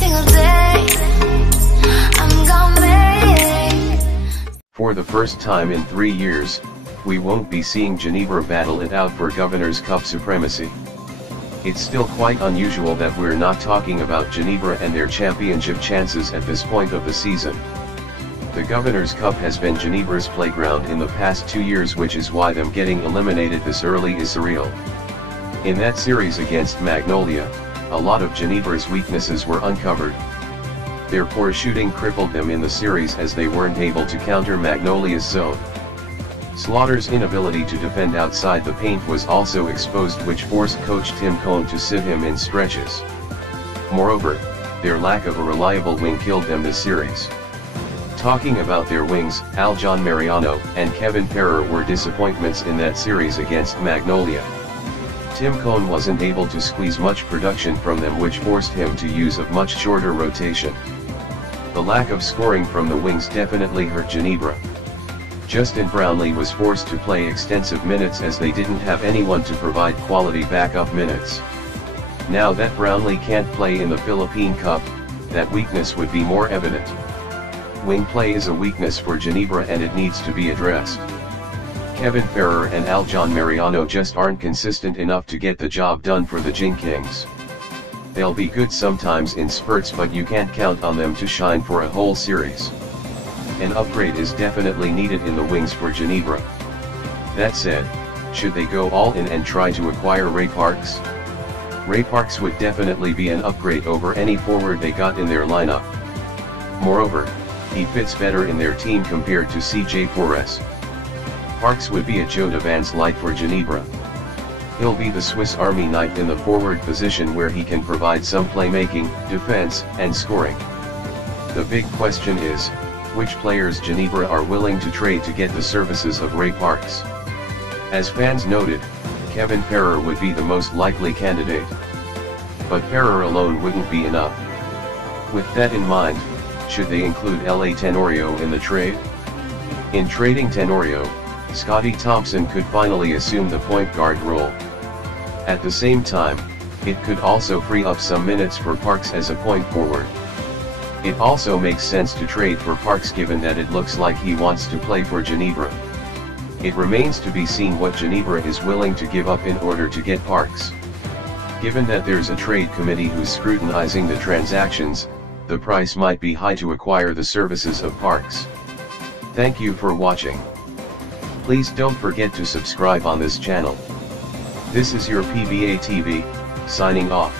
single day. I'm gonna make. For the first time in 3 years, we won't be seeing Ginebra battle it out for Governor's Cup supremacy. It's still quite unusual that we're not talking about Ginebra and their championship chances at this point of the season. The Governor's Cup has been Ginebra's playground in the past 2 years, which is why them getting eliminated this early is surreal. In that series against Magnolia, a lot of Ginebra's weaknesses were uncovered. Their poor shooting crippled them in the series as they weren't able to counter Magnolia's zone. Slaughter's inability to defend outside the paint was also exposed, which forced coach Tim Cohn to sit him in stretches. Moreover, their lack of a reliable wing killed them this series. Talking about their wings, Aljon Mariano and Kevin Ferrer were disappointments in that series against Magnolia. Tim Cohn wasn't able to squeeze much production from them, which forced him to use a much shorter rotation. The lack of scoring from the wings definitely hurt Ginebra. Justin Brownlee was forced to play extensive minutes as they didn't have anyone to provide quality backup minutes. Now that Brownlee can't play in the Philippine Cup, that weakness would be more evident. Wing play is a weakness for Ginebra and it needs to be addressed. Kevin Ferrer and Aljon Mariano just aren't consistent enough to get the job done for the Ging Kings. They'll be good sometimes in spurts, but you can't count on them to shine for a whole series. An upgrade is definitely needed in the wings for Ginebra. That said, should they go all in and try to acquire Ray Parks? Ray Parks would definitely be an upgrade over any forward they got in their lineup. Moreover, he fits better in their team compared to CJ Flores. Parks would be a Joe Vance light for Ginebra. He'll be the Swiss Army knife in the forward position where he can provide some playmaking, defense, and scoring. The big question is, which players Ginebra are willing to trade to get the services of Ray Parks. As fans noted, Kevin Ferrer would be the most likely candidate. But Ferrer alone wouldn't be enough. With that in mind, should they include LA Tenorio in the trade? In trading Tenorio, Scotty Thompson could finally assume the point guard role. At the same time, it could also free up some minutes for Parks as a point forward. It also makes sense to trade for Parks given that it looks like he wants to play for Ginebra. It remains to be seen what Ginebra is willing to give up in order to get Parks. Given that there's a trade committee who's scrutinizing the transactions, the price might be high to acquire the services of Parks. Thank you for watching. Please don't forget to subscribe on this channel. This is your PBA TV, signing off.